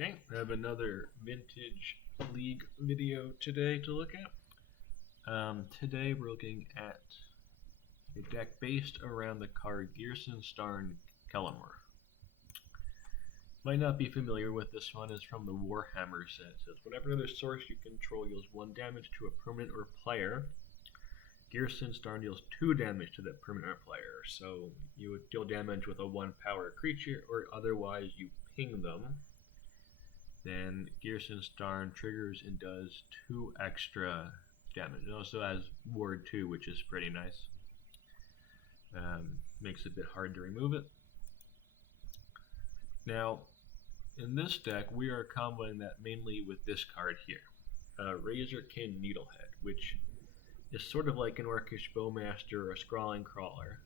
Okay, I have another vintage league video today to look at. Today we're looking at a deck based around the card Gearson Starn Kellamore. Might not be familiar with this one, is from the Warhammer set. It says, whenever another source you control deals 1 damage to a permanent or player, Gearson Starn deals 2 damage to that permanent or player. So you would deal damage with a 1 power creature, or otherwise you ping them. Then Gearson Starn triggers and does 2 extra damage. It also has Ward 2, which is pretty nice. Makes it a bit hard to remove it. Now, in this deck, we are comboing that mainly with this card here, Razorkin Needlehead, which is sort of like an Orcish Bowmaster or a Scrawling Crawler.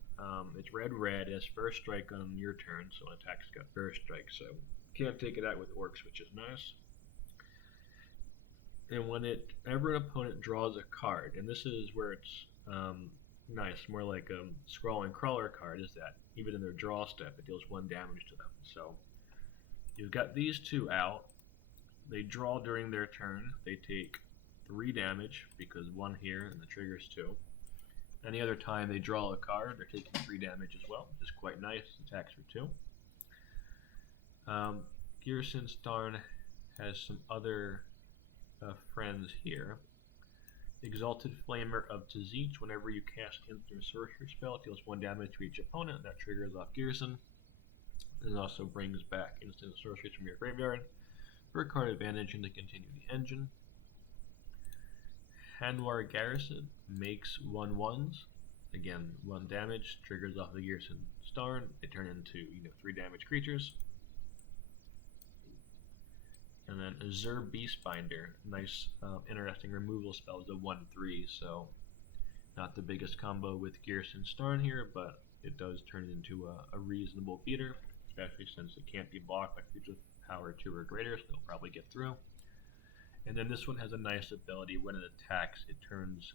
It's red, it has first strike on your turn, so an attack's got first strike, so can't take it out with orcs, which is nice. And whenever an opponent draws a card, and this is where it's nice, more like a Scrawling Crawler card, is that even in their draw step, it deals 1 damage to them. So you've got these 2 out. They draw during their turn. They take 3 damage because 1 here and the trigger's 2. Any other time they draw a card, they're taking 3 damage as well, which is quite nice. Attacks for 2. Gearson Starn has some other friends here. Exalted Flamer of Tzitz. Whenever you cast instant or sorcery spell, it deals 1 damage to each opponent. That triggers off Gearson. And it also brings back instant sorceries from your graveyard for card advantage and to continue the engine. Hanwar Garrison makes 1/1s. Again, 1 damage, triggers off the Gearson Starn. They turn into 3 damage creatures. And then Azure Beastbinder, nice, interesting removal spell, is a 1/3, so not the biggest combo with Gearson Starn here, but it does turn it into a reasonable beater, especially since it can't be blocked by creatures with power 2 or greater, so they'll probably get through. And then this one has a nice ability. When it attacks, it turns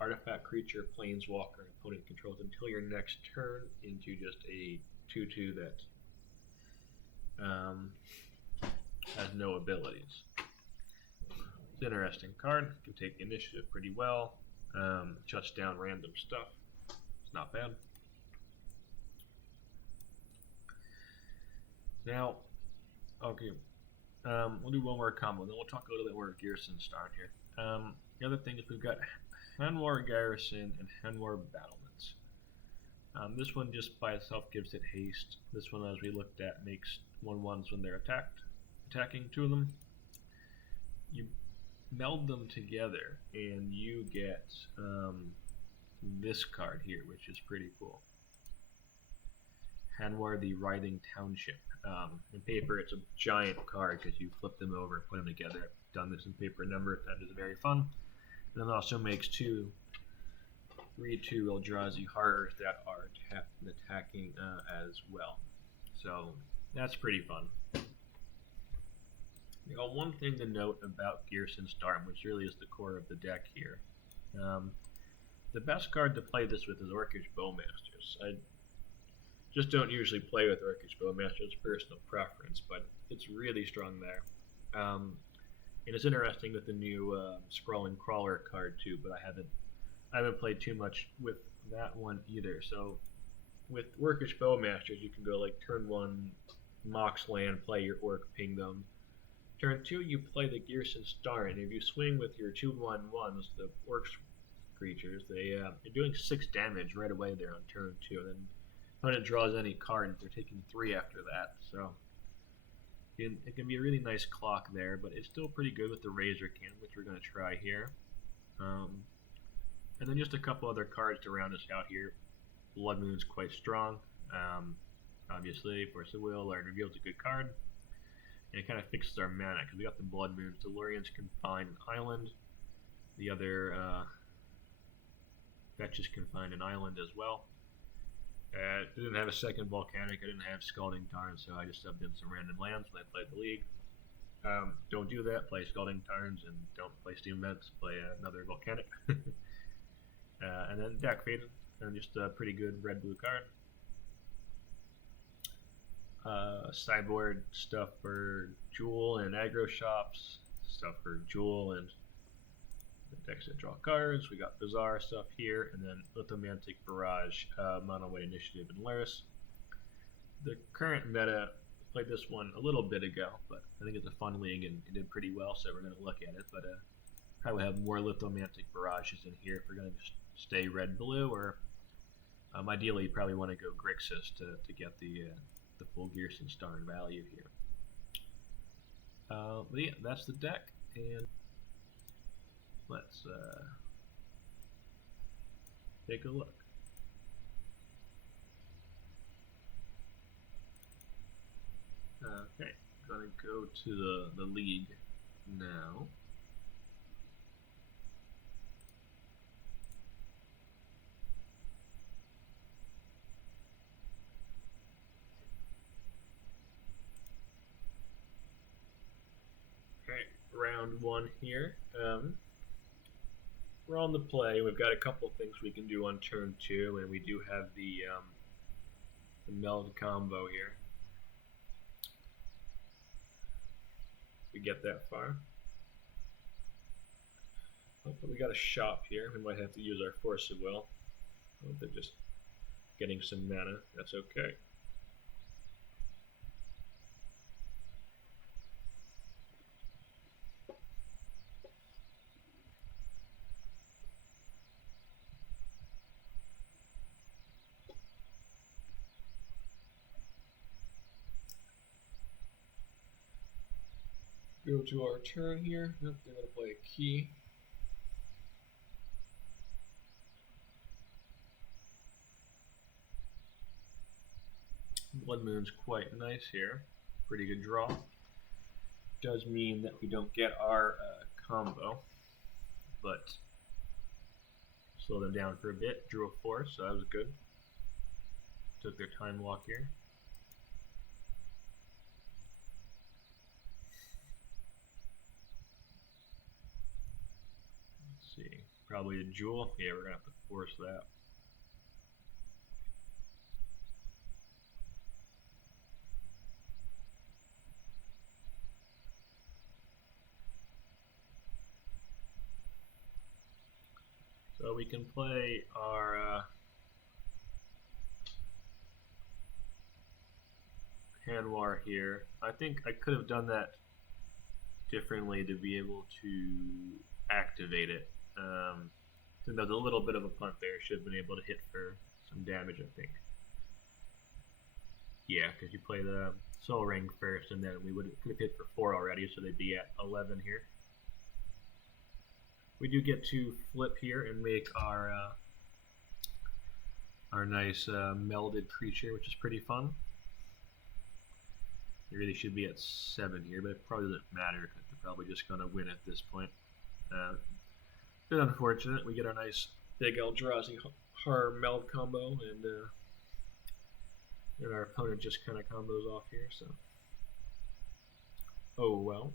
artifact creature, planeswalker, and opponent controls until your next turn into just a 2/2 that has no abilities. It's an interesting card. Can take the initiative pretty well. Shuts down random stuff. It's not bad. Now, okay, we'll do one more combo, then we'll talk a little bit more Gearson Starn here. The other thing is we've got Hanwar Garrison and Hanwar Battlements. This one just by itself gives it haste. This one, as we looked at, makes 1/1s when they're attacking 2 of them. You meld them together and you get this card here, which is pretty cool. Hanwar the Writhing Township. In paper, it's a giant card because you flip them over and put them together. I've done this in paper a number of times. It's very fun. And it also makes 2 3/2 Eldrazi horrors that are attacking as well. So that's pretty fun. One thing to note about Gearson Starn, which really is the core of the deck here, the best card to play this with is Orcish Bowmasters. I just don't usually play with Orcish Bowmasters, it's personal preference, but it's really strong there. And it's interesting with the new Scrawling Crawler card too, but I haven't played too much with that one either. So with Orcish Bowmasters, you can go like turn 1, Mox Land, play your Orc, ping them. Turn 2, you play the Gearson Starn. If you swing with your 2/1/1s, the Orcs creatures, you're doing 6 damage right away there on turn 2. And then opponent draws any card, and they're taking 3 after that. So it can be a really nice clock there, but it's still pretty good with the Razorkin, which we're going to try here. And then just a couple other cards to round us out here. Blood Moon's quite strong. Obviously, Force of Will, Learn Reveal's a good card. And it kind of fixes our mana, because we got the Blood Moons. Delurian's Confined an Island. The other Fetch is Confined an Island as well. I didn't have a second Volcanic, I didn't have Scalding Tarn, so I just subbed in some random lands when I played the League. Don't do that, play Scalding Tarns, and don't play Steam Vents, play another Volcanic. And then Deck Faded, and just a pretty good red-blue card. sideboard stuff for Jewel and aggro shops, stuff for Jewel and the decks that draw cards. We got Bazaar stuff here, and then Lithomantic Barrage, Mono White Initiative, and Laris. The current meta, played this one a little bit ago, but I think it's a fun league and it did pretty well, so we're going to look at it. But probably have more Lithomantic Barrages in here if we're going to stay red-blue, or ideally you probably want to go Grixis to get the full Gearson Star and value here. But yeah, that's the deck, and let's take a look. Okay, gonna go to the league now. Okay, round one here. We're on the play. We've got a couple things we can do on turn two, and we do have the meld combo here. We get that far. Hopefully we got a shop here. We might have to use our Force of Will. They're just getting some mana. That's okay. Go to our turn here. Nope, they're going to play a key. Blood Moon's quite nice here. Pretty good draw. Does mean that we don't get our combo, but slow them down for a bit. Drew a 4, so that was good. Took their time walk here. See, probably a Jewel. Yeah, we're gonna have to force that. So we can play our Hanwar here. I think I could have done that differently to be able to activate it. So there's a little bit of a punt there. Should have been able to hit for some damage, I think. Yeah, because you play the Soul Ring first, and then we could have hit for 4 already, so they'd be at 11 here. We do get to flip here and make our nice melded creature, which is pretty fun. It really should be at 7 here, but it probably doesn't matter because they're probably just going to win at this point. Bit unfortunate. We get our nice big Eldrazi Horror meld combo, and our opponent just kind of combos off here. So, oh well.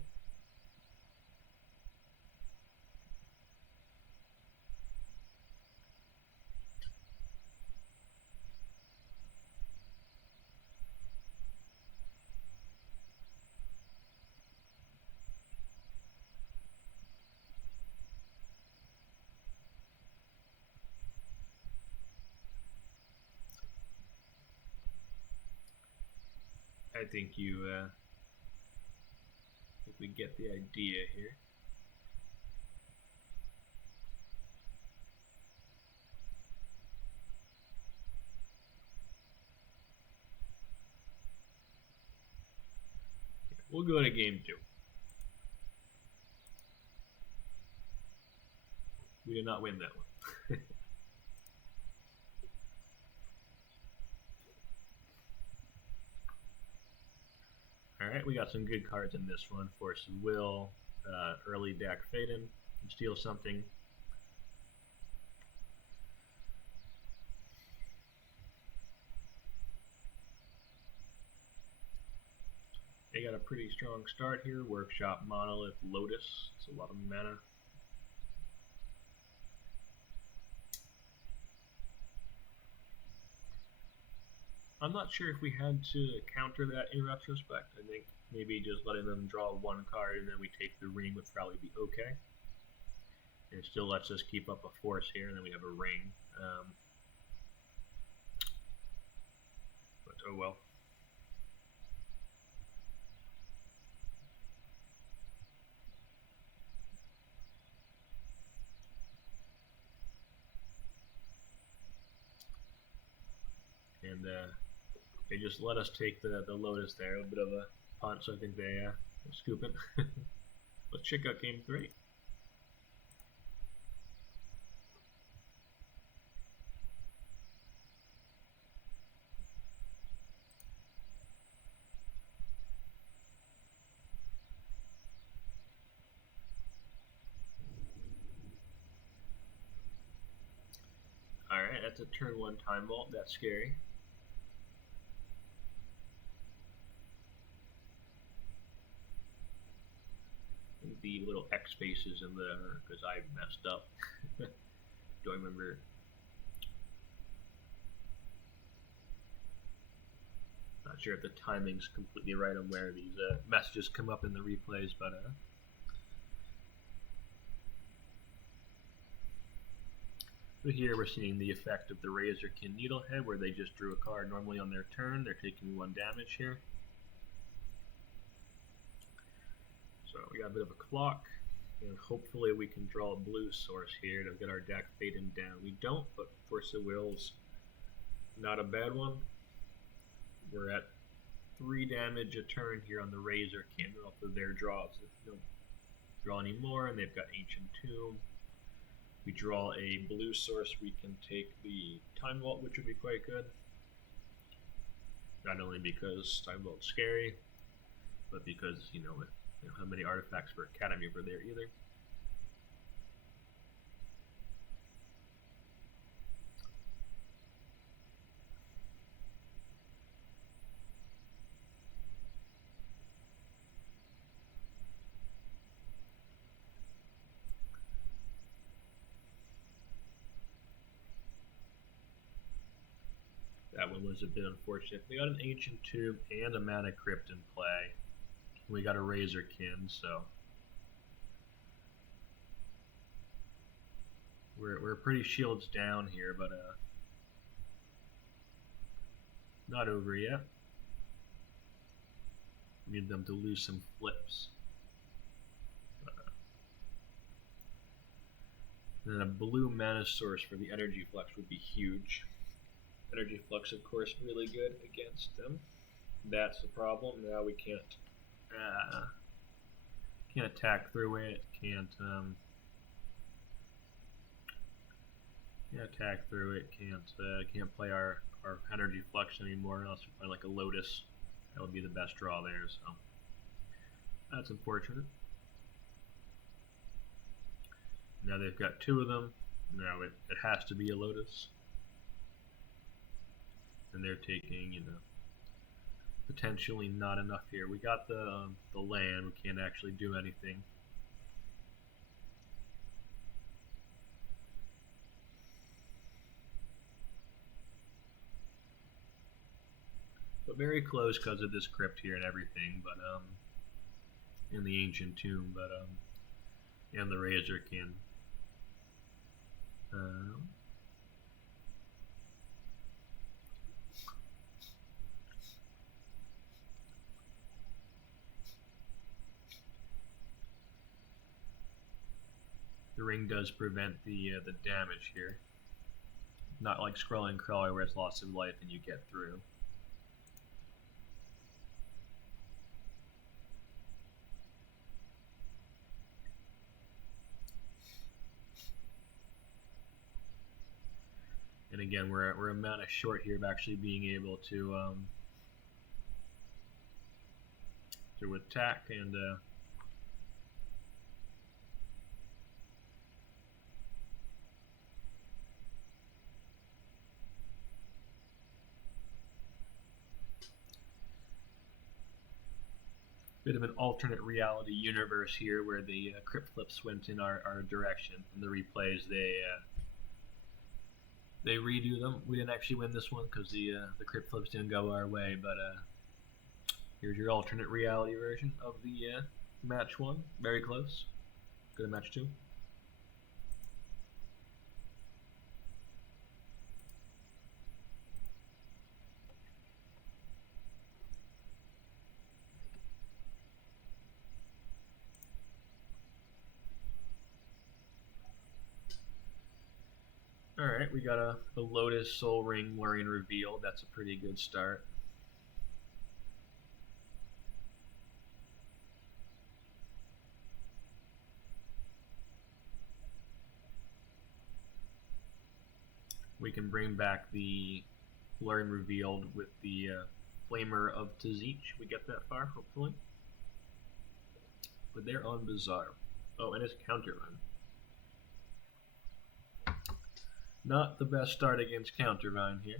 I think we get the idea here. We'll go to game 2. We did not win that one. Alright, we got some good cards in this one. Force of Will, early Dak Faden, can steal something. They got a pretty strong start here. Workshop, Monolith, Lotus. It's a lot of mana. I'm not sure if we had to counter that in retrospect. I think maybe just letting them draw one card and then we take the ring would probably be okay. And it still lets us keep up a force here, and then we have a ring. But oh well. And they just let us take the Lotus there. A bit of a punt, so I think they scoop it. Let's check out game 3. Alright, that's a turn 1 time vault. That's scary. The little X spaces in there because I messed up. Do I remember? Not sure if the timing's completely right on where these messages come up in the replays, but here we're seeing the effect of the Razorkin Needlehead, where they just drew a card normally on their turn. They're taking 1 damage here. So we got a bit of a clock, and hopefully we can draw a blue source here to get our deck fading down. We don't, but Force of Will's not a bad one. We're at 3 damage a turn here on the Razorkin off of their draws. If they don't draw any more, and they've got Ancient Tomb. We draw a blue source, we can take the Time Vault, which would be quite good. Not only because Time Vault's scary, but because, you know, with they don't have many artifacts for Academy over there either. That one was a bit unfortunate. They got an Ancient Tomb and a Mana Crypt in play. We got a Razorkin, so we're pretty shields down here, but not over yet. We need them to lose some flips. And then a blue mana source for the Energy Flux would be huge. Energy Flux, of course, really good against them. That's the problem. Now we can't attack through it. Can't attack through it. Can't play our Energy Flux anymore. Unless we play like a Lotus, that would be the best draw there. So that's unfortunate. Now they've got 2 of them. Now it has to be a Lotus. And they're taking, you know, potentially not enough here. We got the land. We can't actually do anything. But very close because of this crypt here and everything. But in the Ancient Tomb, but and the Razorkin. The ring does prevent the damage here. Not like Scrolling Crawler where it's loss of life and you get through. And again, we're a mana short here of actually being able to attack and bit of an alternate reality universe here where the crypt flips went in our direction. In the replays, they redo them. We didn't actually win this one because the crypt flips didn't go our way, but here's your alternate reality version of the match one. Very close. Go to match two. Alright, we got a Lotus Soul Ring Lurian reveal. That's a pretty good start. We can bring back the Lurian revealed with the Flamer of Tzich. We get that far, hopefully. But they're on Bazaar. Oh, and it's counter run. Not the best start against Countervine here.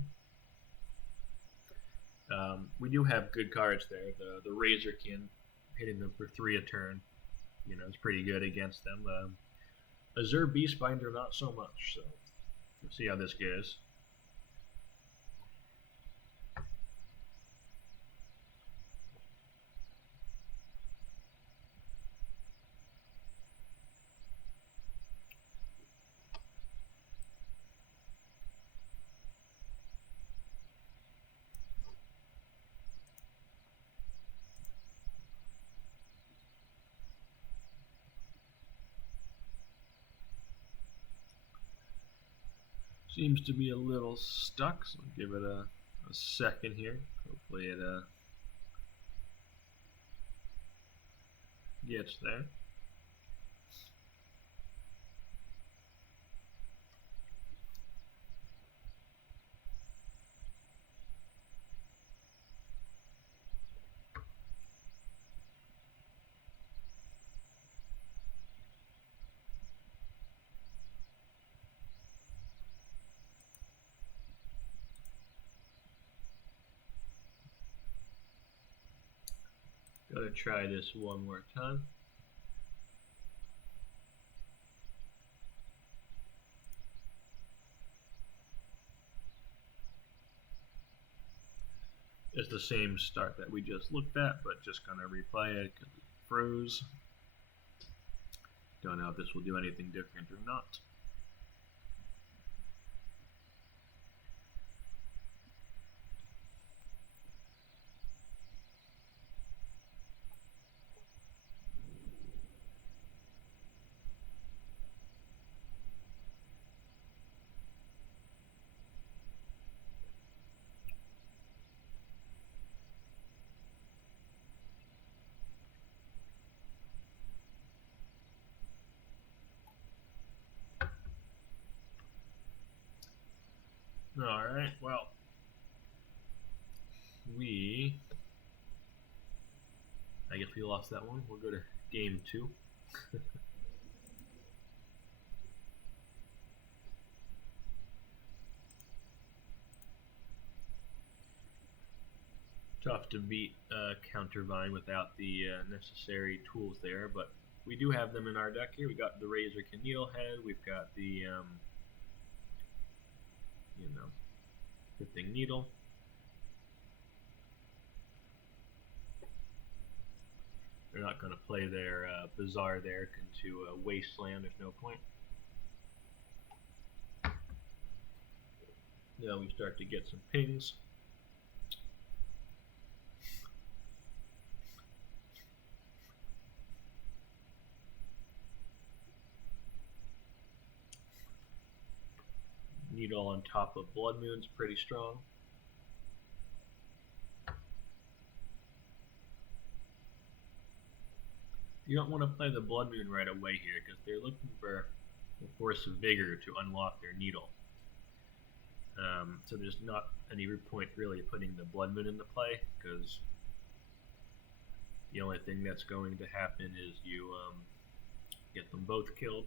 We do have good cards there. The Razorkin, hitting them for 3 a turn, is pretty good against them. Azure Beastbinder, not so much. So we'll see how this goes. Seems to be a little stuck, so I'll give it a second here. Hopefully it gets there. Gotta try this one more time. It's the same start that we just looked at, but just gonna replay it because it froze. Don't know if this will do anything different or not. Alright, well, I guess we lost that one. We'll go to game 2. Tough to beat Countervine without the necessary tools there, but we do have them in our deck here. We got the Razorkin Needlehead, we've got the Drifting Needle. They're not going to play their Bazaar there into Wasteland. There's no point. Now we start to get some pings. Needle on top of Blood Moon's pretty strong. You don't want to play the Blood Moon right away here because they're looking for a Force of Vigor to unlock their Needle. So there's not any point really putting the Blood Moon into play because the only thing that's going to happen is you get them both killed.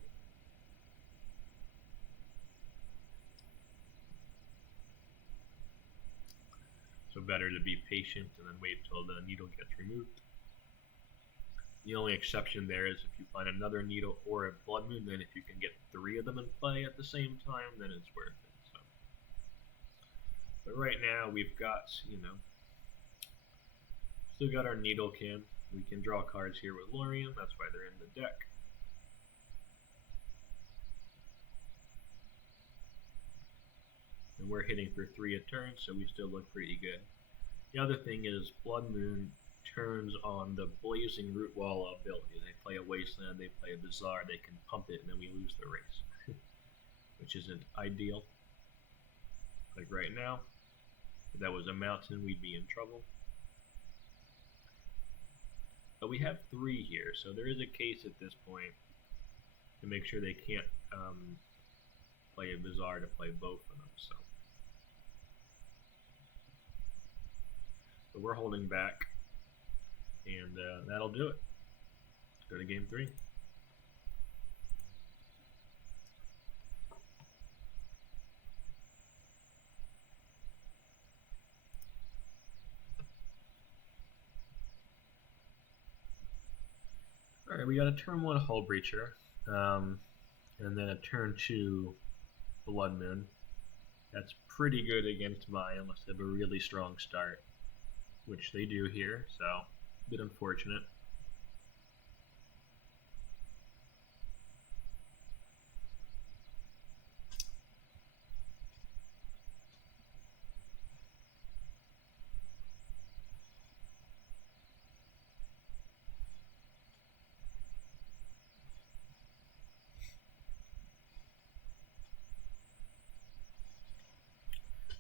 So better to be patient and then wait till the needle gets removed. The only exception there is if you find another needle or a Blood Moon, then if you can get 3 of them in play at the same time, then it's worth it. So But right now we've got, still got our Needlekin. We can draw cards here with Lorien, that's why they're in the deck. And we're hitting for 3 a turn, so we still look pretty good. The other thing is Blood Moon turns on the Blazing Root Wall ability. They play a Wasteland, they play a Bazaar, they can pump it, and then we lose the race. Which isn't ideal. Like right now, if that was a mountain, we'd be in trouble. But we have 3 here, so there is a case at this point to make sure they can't play a Bazaar to play both of them. So we're holding back, and that'll do it. Let's go to game 3. Alright, we got a turn 1 Hull Breacher, and then a turn 2 Blood Moon. That's pretty good against mine unless they have a really strong start, which they do here, so a bit unfortunate.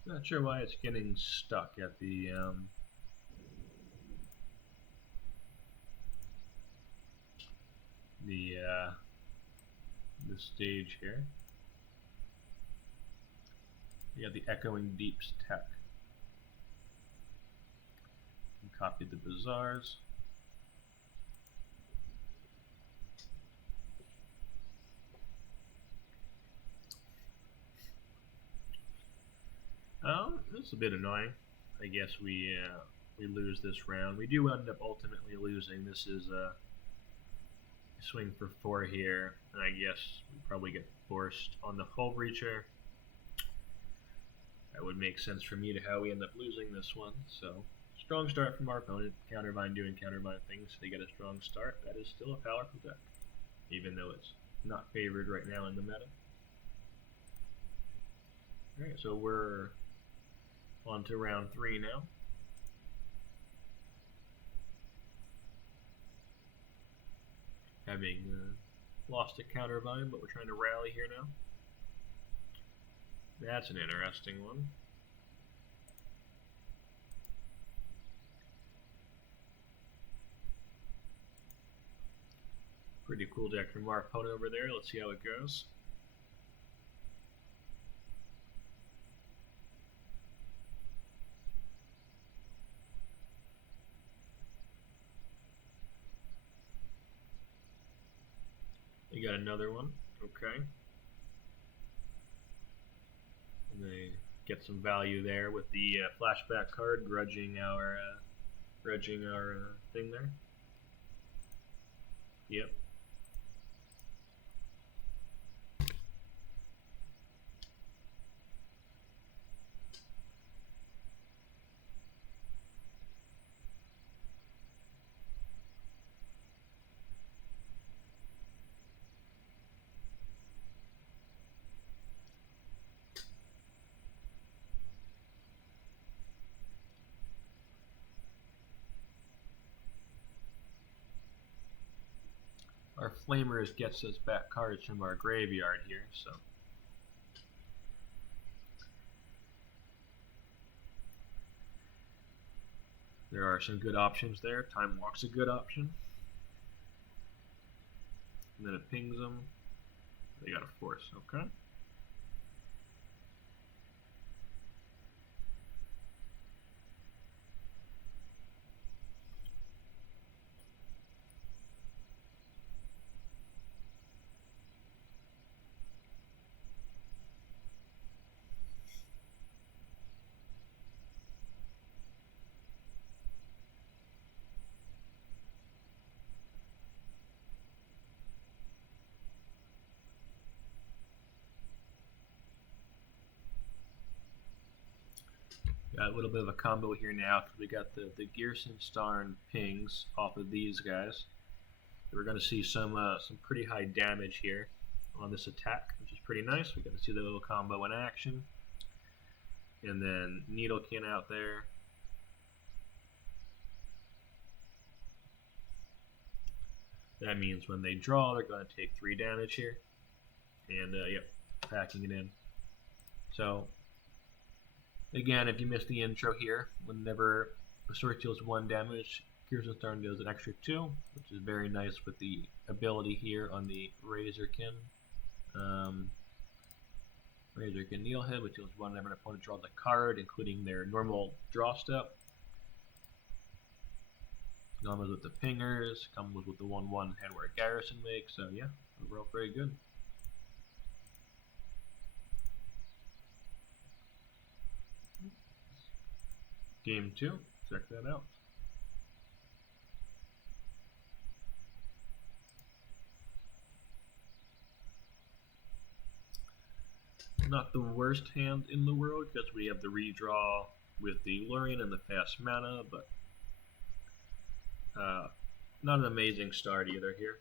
Not sure why it's getting stuck at the stage here. We got the Echoing Deeps tech. Copy the Bazaars. This is a bit annoying. I guess we lose this round. We do end up ultimately losing. This is swing for 4 here, and I guess we probably get forced on the Hull Breacher. That would make sense for me to how we end up losing this one. So strong start from our opponent. Counterbind doing counterbind things. They get a strong start. That is still a powerful deck, even though it's not favored right now in the meta. Alright, so we're on to round 3 now. Having lost a counterbind, but we're trying to rally here now. That's an interesting one. Pretty cool deck from our opponent over there. Let's see how it goes. You got another one, okay. And they get some value there with the flashback card, grudging our thing there. Yep. Our Flamers gets us back cards from our graveyard here, so. There are some good options there. Time Walk's a good option. And then it pings them. They got a force, okay. Got a little bit of a combo here now because we got the Gearson Starn pings off of these guys. We're going to see some pretty high damage here on this attack, which is pretty nice. We got to see the little combo in action. And then Needlekin out there. That means when they draw, they're going to take 3 damage here. And, yep, packing it in. So, again, if you missed the intro here, whenever a sword deals 1 damage, Gearson Starn does an extra 2, which is very nice with the ability here on the Razorkin. Razorkin Needlehead, which deals 1 whenever an opponent draws a card, including their normal draw step. Combos with the pingers, combos with the 1/1 Headwear Garrison makes, so yeah, overall very good. Game 2, check that out. Not the worst hand in the world because we have the redraw with the Lurian and the fast mana, but not an amazing start either here.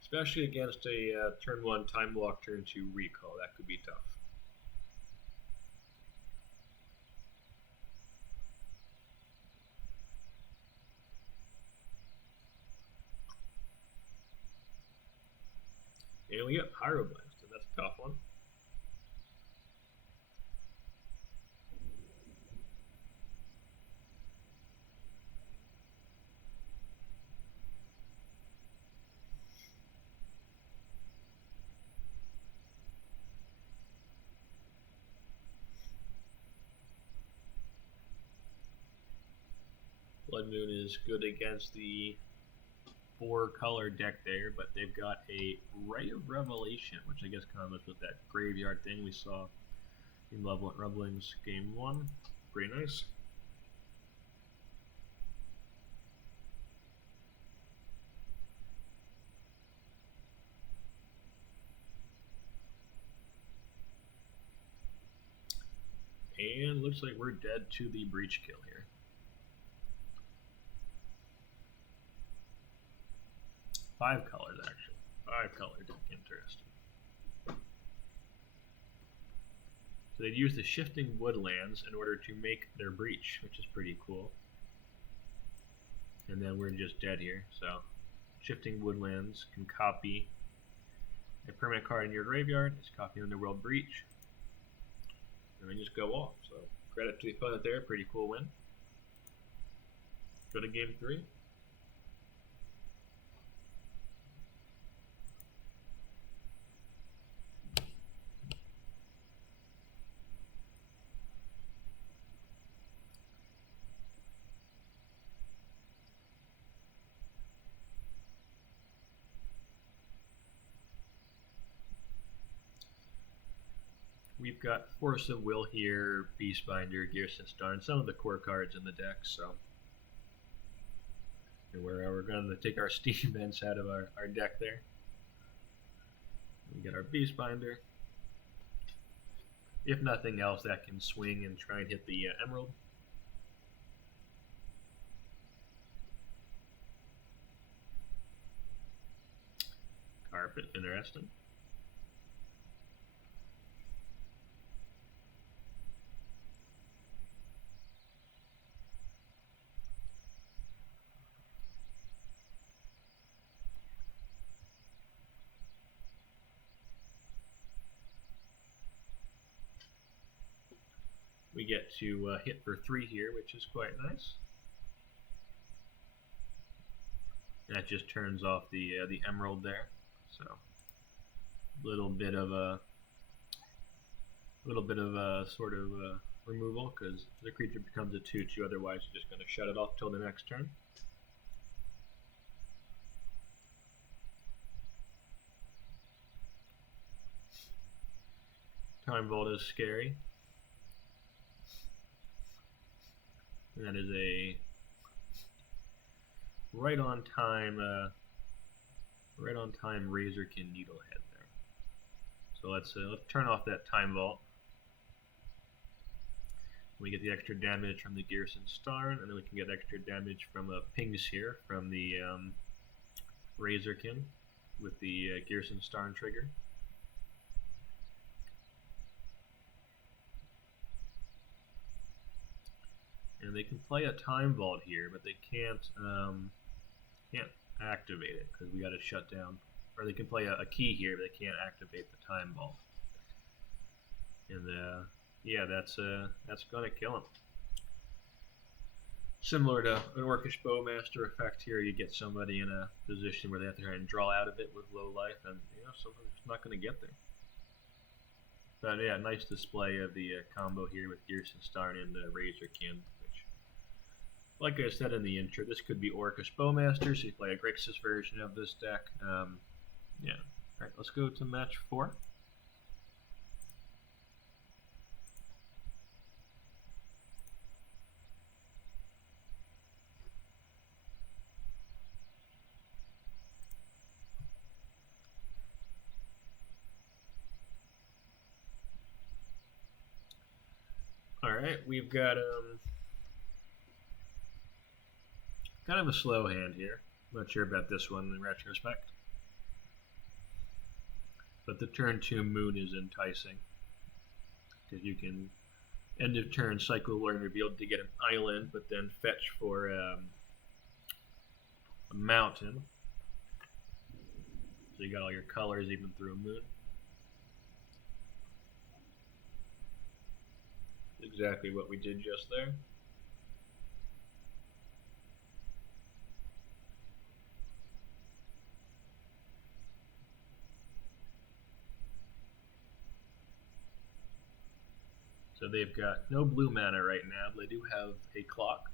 Especially against a turn 1 Time Walk, turn 2 Recall, that could be tough. And we got Pyroblast, and that's a tough one. Blood Moon is good against the 4-color deck there, but they've got a Ray of Revelation, which I guess comes with that graveyard thing we saw in Malevolent Rumblings Game 1. Pretty nice. And looks like we're dead to the Breach Kill here. 5 colors, actually. 5 color deck, interesting. So they'd use the Shifting Woodlands in order to make their Breach, which is pretty cool. And then we're just dead here, so Shifting Woodlands can copy a permanent card in your graveyard. It's copying Underworld Breach. And then just go off. So credit to the opponent there, pretty cool win. Go to game 3. We've got Force of Will here, Beastbinder, Gearson Starn, some of the core cards in the deck, so and we're going to take our Steam Vents out of our deck there. We get our Beastbinder. If nothing else, that can swing and try and hit the Emerald. Carpet, interesting. We get to hit for 3 here, which is quite nice. That just turns off the Emerald there, so little bit of a sort of removal because the creature becomes a 2/2. Otherwise, you're just going to shut it off till the next turn. Time Vault is scary. That is a right on time Razorkin Needlehead there. So let's turn off that Time Vault. We get the extra damage from the Gearson Starn, and then we can get extra damage from pings here from the Razorkin with the Gearson Starn trigger. And they can play a Time Vault here, but they can't activate it because we got to shut down. Or they can play a key here, but they can't activate the Time Vault. And yeah, that's gonna kill him. Similar to an Orcish Bowmaster effect here, you get somebody in a position where they have to try and draw out of it with low life, and somebody's not going to get there. But yeah, nice display of the combo here with Gearson Starn and Razorkin, which, like I said in the intro, this could be Orcish Bowmaster, so you play a Grixis version of this deck. Yeah. Alright, let's go to match 4. Alright, we've got kind of a slow hand here. Not sure about this one in retrospect. But the turn 2 Moon is enticing. Because you can end of turn cycle Lord Revealed to get an island, but then fetch for a mountain. So you got all your colors even through a moon. Exactly what we did just there. So they've got no blue mana right now, but they do have a clock.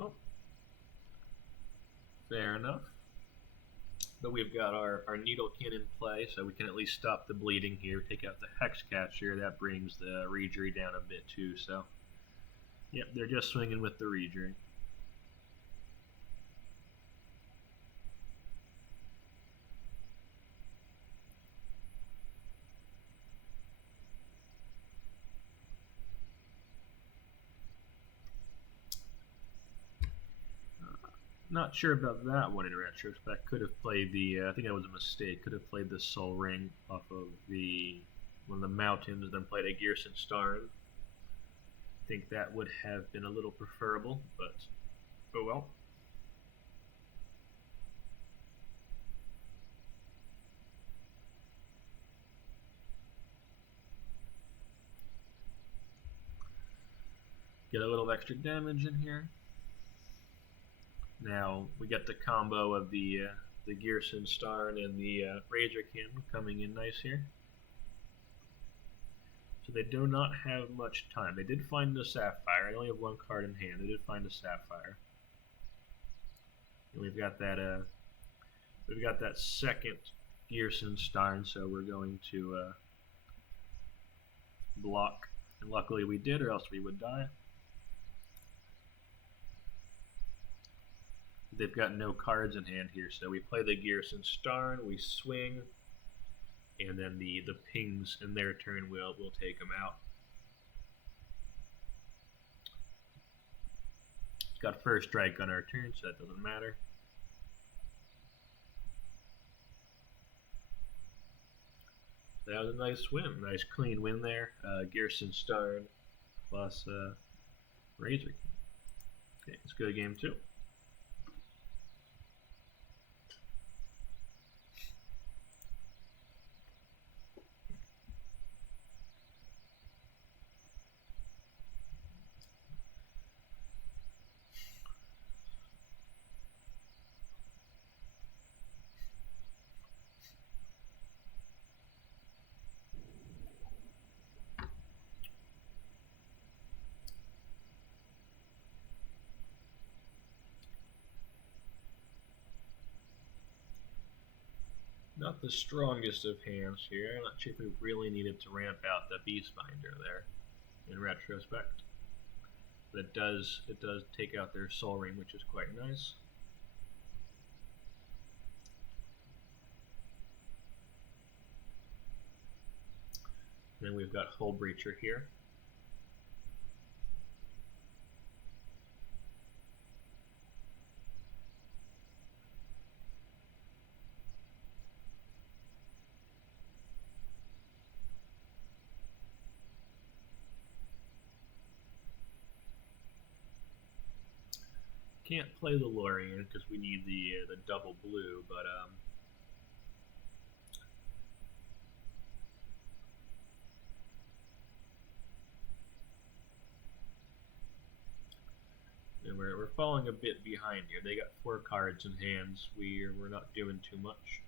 Oh, fair enough. But we've got our Needlekin in play, so we can at least stop the bleeding here. Take out the Hex Catcher. That brings the Rejury down a bit too. So, yep, they're just swinging with the Rejury. Not sure about that one in retrospect. Could have played the, I think that was a mistake. Could have played the Soul Ring off of one of the mountains, then played a Gearson Starn. I think that would have been a little preferable, but oh well. Get a little extra damage in here. Now we get the combo of the Gearson Starn and the Razorkin coming in nice here. So they do not have much time. They did find the Sapphire. I only have one card in hand. They did find a Sapphire. And we've got that second Gearson Starn, so we're going to block. And luckily we did, or else we would die. They've got no cards in hand here, so we play the Gearson Starn, we swing, and then the pings in their turn will take them out. It's got first strike on our turn, so that doesn't matter. That was a nice win, nice clean win there. Gearson Starn plus Razor. Okay, let's go to game 2. Not the strongest of hands here. I'm not sure if we really needed to ramp out the Beastbinder there. in retrospect. But it does take out their Soul Ring, which is quite nice. Then we've got Hull Breacher here. Can't play the Lorien because we need the double blue, but and we're falling a bit behind here. They got 4 cards in hands. We're not doing too much.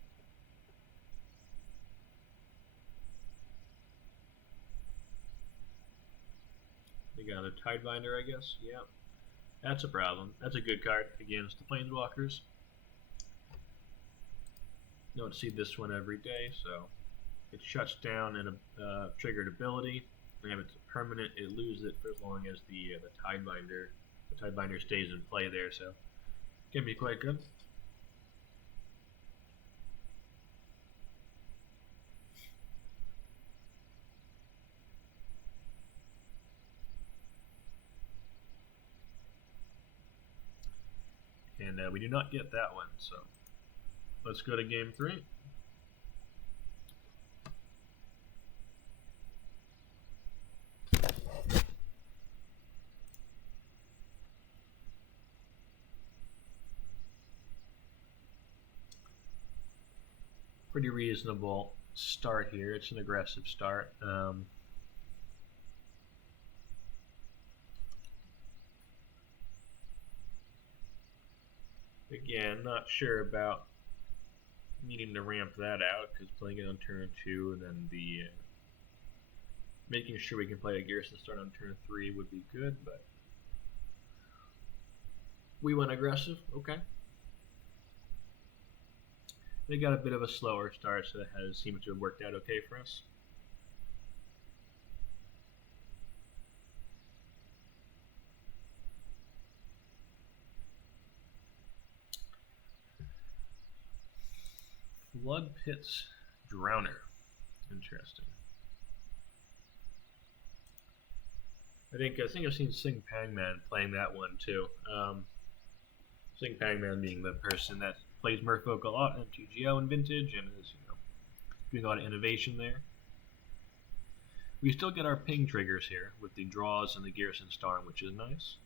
They got a Tidebinder, I guess. Yeah. That's a problem. That's a good card against the Planeswalkers. Don't see this one every day, so it shuts down a triggered ability, and if it's a permanent, it loses it for as long as the Tidebinder stays in play there. So can be quite good. And we do not get that one, so let's go to game 3. Pretty reasonable start here. It's an aggressive start. Again, not sure about needing to ramp that out because playing it on turn 2 and then making sure we can play a Garrison start on turn 3 would be good, but we went aggressive. Okay. They got a bit of a slower start, so that seems to have worked out okay for us. Flood Pit's Drowner. Interesting. I think I've seen Sing Pangman playing that one too. Sing Pangman being the person that plays Merfolk a lot in TGO and Vintage and is doing a lot of innovation there. We still get our ping triggers here with the draws and the Garrison Storm, which is nice.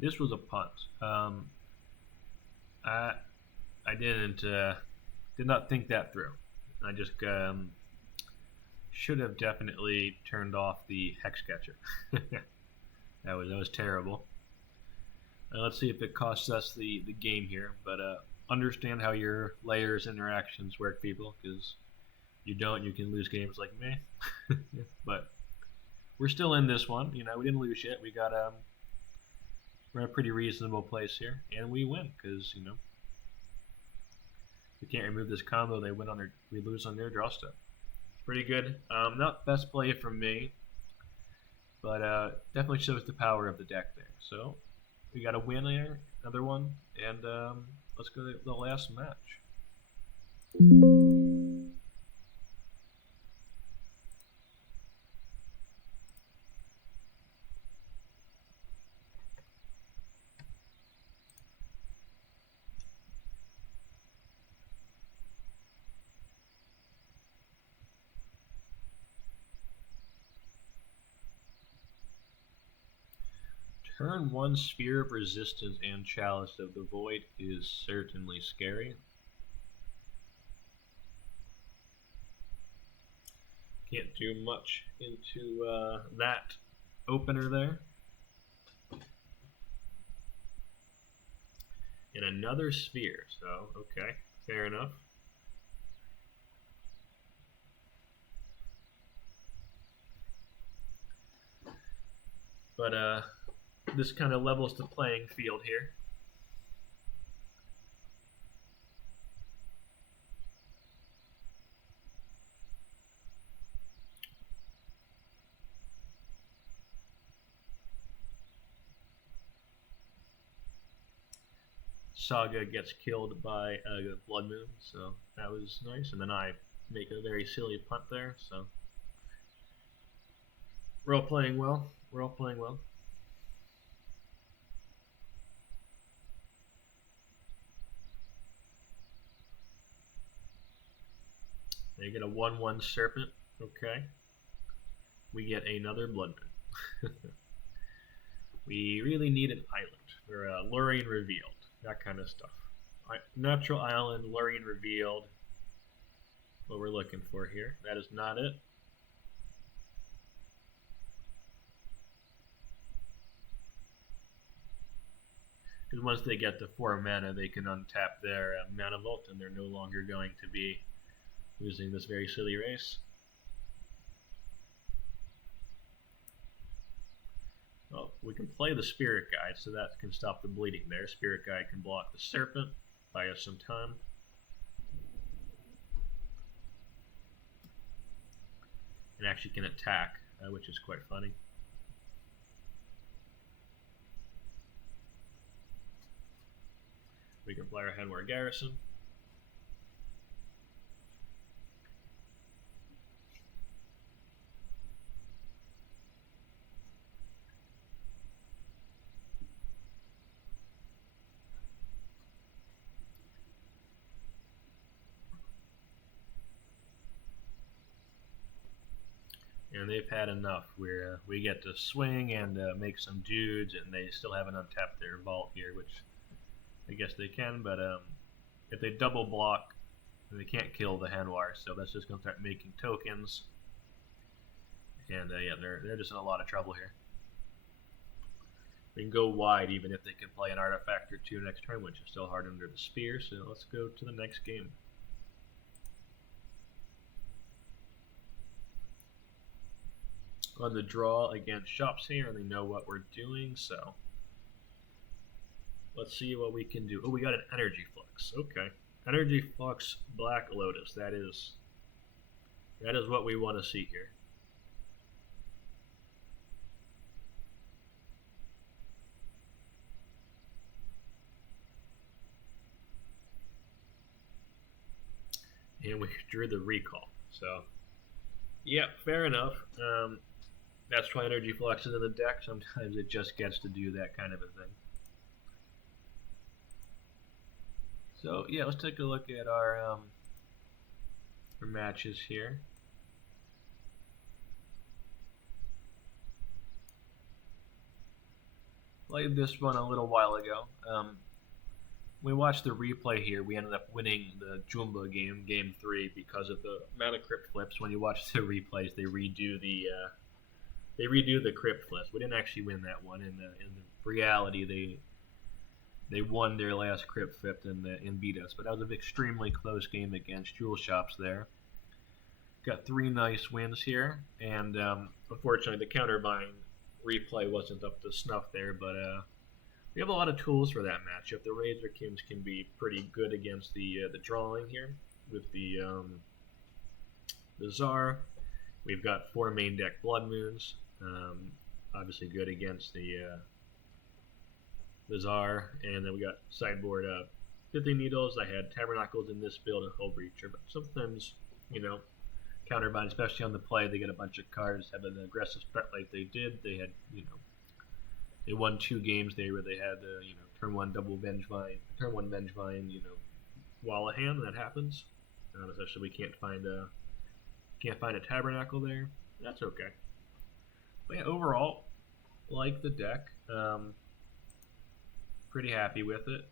This was a punt. I did not think that through. I just should have definitely turned off the Hex Catcher. that was terrible. Let's see if it costs us the game here. But understand how your layers interactions work, people, because you can lose games like me. But we're still in this one. We didn't lose yet. We're in a pretty reasonable place here, and we win because we can't remove this combo. We lose on their draw step. It's pretty good. Not best play from me, but definitely shows the power of the deck there. So we got a win here, another one, and let's go to the last match. Turn 1 Sphere of Resistance and Chalice of the Void is certainly scary. can't do much into that opener there. And another sphere, so okay, fair enough. But this kind of levels the playing field here. Saga gets killed by a blood moon, so that was nice. And then I make a very silly punt there, so we're all playing well. We're all playing well. They get a 1/1 serpent. Okay. We get another blood moon. We really need an island or a luring revealed. That kind of stuff. Natural island, luring revealed. What we're looking for here. That is not it. Because once they get to 4 mana, they can untap their mana vault, and they're no longer going to be using this very silly race. Well, we can play the Spirit Guide, so that can stop the bleeding there. Spirit Guide can block the Serpent, buy us some time. And actually can attack, which is quite funny. We can play our Henwar Garrison. And they've had enough where we get to swing and make some dudes, and they still haven't untapped their vault here, which I guess they can, but if they double block, they can't kill the Henwar, so that's just going to start making tokens. And yeah, they're just in a lot of trouble here. They can go wide even if they can play an artifact or two next turn, which is still hard under the spear, so let's go to the next game. On the draw against shops here, and they know what we're doing, so let's see what we can do. Oh, we got an Energy Flux. Okay. Energy Flux Black Lotus. That is what we want to see here. And we drew the recall. So, yeah, fair enough. That's why Energy Flux is in the deck. Sometimes it just gets to do that kind of a thing. So yeah, let's take a look at our matches here. Played this one a little while ago. We watched the replay here. We ended up winning the Jumba game, Game 3, because of the amount of crypt flips. When you watch the replays, they redo the crypt flips. We didn't actually win that one. In reality, they won their last crypt flip and beat us. But that was an extremely close game against Jewel Shops there. Got 3 nice wins here, and unfortunately the counterbuying replay wasn't up to snuff there, but we have a lot of tools for that matchup. The Razorkins can be pretty good against the drawing here with the Czar. We've got 4 main deck Blood Moons, obviously good against the Czar, and then we got sideboard 50 Needles. I had Tabernacles in this build and Hull Breacher, but sometimes, counterbind, especially on the play, they get a bunch of cards, have an aggressive start like they did. They had, they won 2 games there where they had, turn 1 double Vengevine, turn 1 Vengevine, wall of hand. That happens. Especially we can't find a Tabernacle there. That's okay. But yeah, overall, like the deck. Pretty happy with it.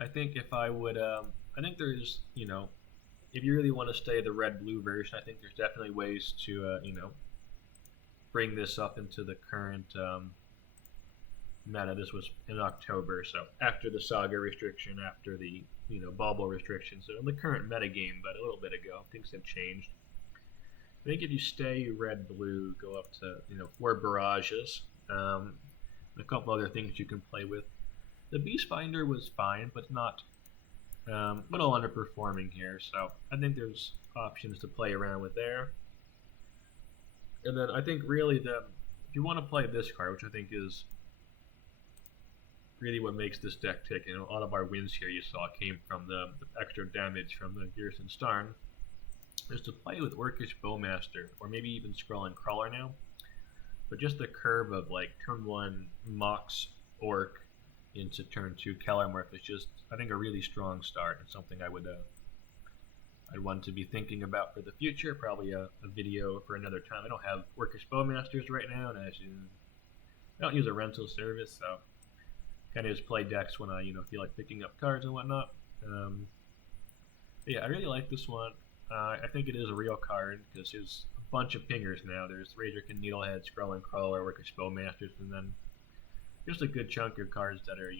I think if I would, I think there's, if you really want to stay the red-blue version, I think there's definitely ways to, bring this up into the current meta. This was in October, so after the Saga restriction, after the, bubble restrictions, so in the current meta game, but a little bit ago, things have changed. I think if you stay red-blue, go up to, 4 barrages, a couple other things you can play with. The Beast Finder was fine, but not a little underperforming here, so I think there's options to play around with there. And then I think really if you want to play this card, which I think is really what makes this deck tick, a lot of our wins here you saw came from the extra damage from the Gearson Starn, is to play with Orcish Bowmaster, or maybe even Skrull and Crawler now. But just the curve of like turn 1 Mox Orc into turn 2 Kellermorph is just, I think, a really strong start. It's something I'd want to be thinking about for the future. Probably a video for another time. I don't have Orcish Bowmasters right now, and I don't use a rental service, so kind of just play decks when I feel like picking up cards and whatnot. Yeah, I really like this one. I think it is a real card because there's a bunch of pingers now. There's Razorkin, Needlehead, Skrull and Crawler, Orcish Bowmasters, and then just a good chunk of cards that are,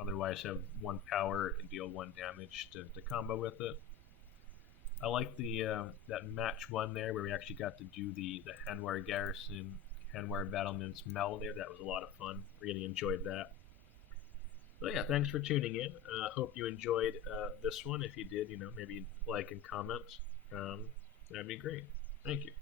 otherwise have 1 power or can deal 1 damage to combo with it. I like the that match 1 there where we actually got to do the Hanwar Garrison, Hanwar Battlements Mel there. That was a lot of fun. Really enjoyed that. So yeah, thanks for tuning in. Hope you enjoyed this one. If you did, maybe like and comment. That'd be great. Thank you.